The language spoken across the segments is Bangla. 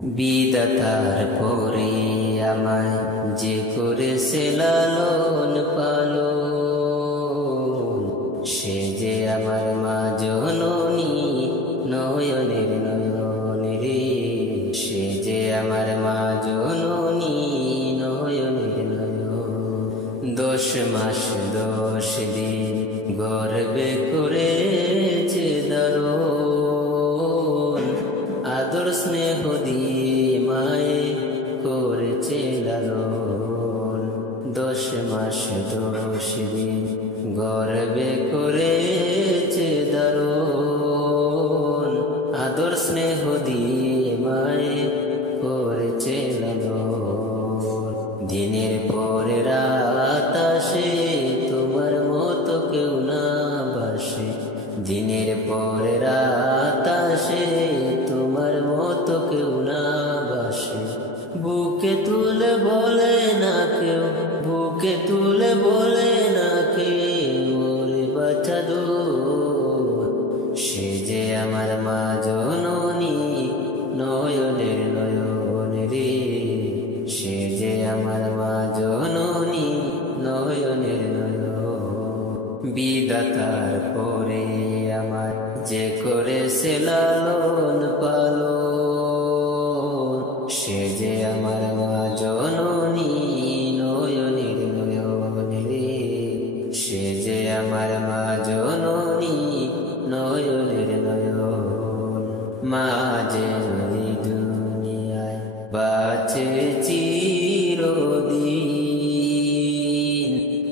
বিধাতার পরে আমায় যে করেছে লালন পালন, সে যে আমার মা জননী নয়নের নয়ন রে। সে যে আমার মা জননী নয়নের নয়ন। 10 মাস 10 দিন গর্বে করেছে ধারণ, আদর স্নেহ দিয়ে মায়ে করেছে লালন। 10 মাস 10 দিন গর্বে করেছে ধারণ, আদর স্নেহ দিয়ে মায়ে করেছে লালন। দিনের পরে রাত আসে তোমার মতো কেউ না বাসে। দিনের পরে রাত আসে তোমার মতো কেউ না বাসে। বুকে তুলে বলে না কেউ, বুকে তুলে বলে না কেউ ওরে বাছা দো। সে যে আমার মা জননী নয়নের নয়ন রে। সে যে আমার মা জননী নয়নের নয়ন। বিধাতার পরে আমার যে করেছে লালন পালন, সে যে আমার মা জননী নয়নের নয়ন রে। সে যে আমার মা জননী নয়নের নয়ন। মা যে এই দুনিয়ায় বাঁচে চিরদিন,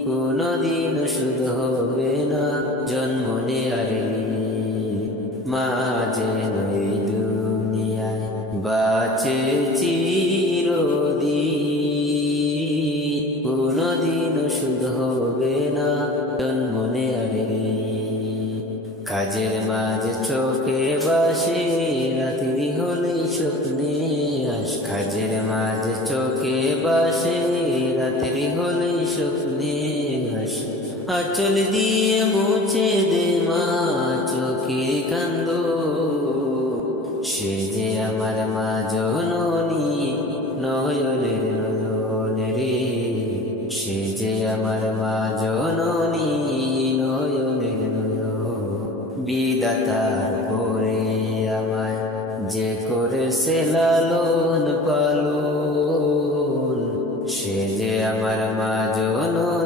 কোনদিন শুধু হবে না জন্ম নেয়ারে। মা যে এই দুনিয়ায় বাঁচে চিরদিন, কোনদিন শুধু হবে না জন্ম নেয়ারে। কাজের মাঝে চোখে বাসে রাত্রি হলেই স্বপ্নে আস। কাজের মাঝে চোখে বাসে রাত্রি হলেই স্বপ্নে আস। আঁচল দিয়ে মুছে দে মা চোখের কান্দ। সে যে আমার মা জননী নয়নের নয়ন রে। সে যে আমার মা জননী নয়নের নয়ন। বিধাতার পরে আমায় যে করেছে লালন পালন, সে যে আমার মা জননী।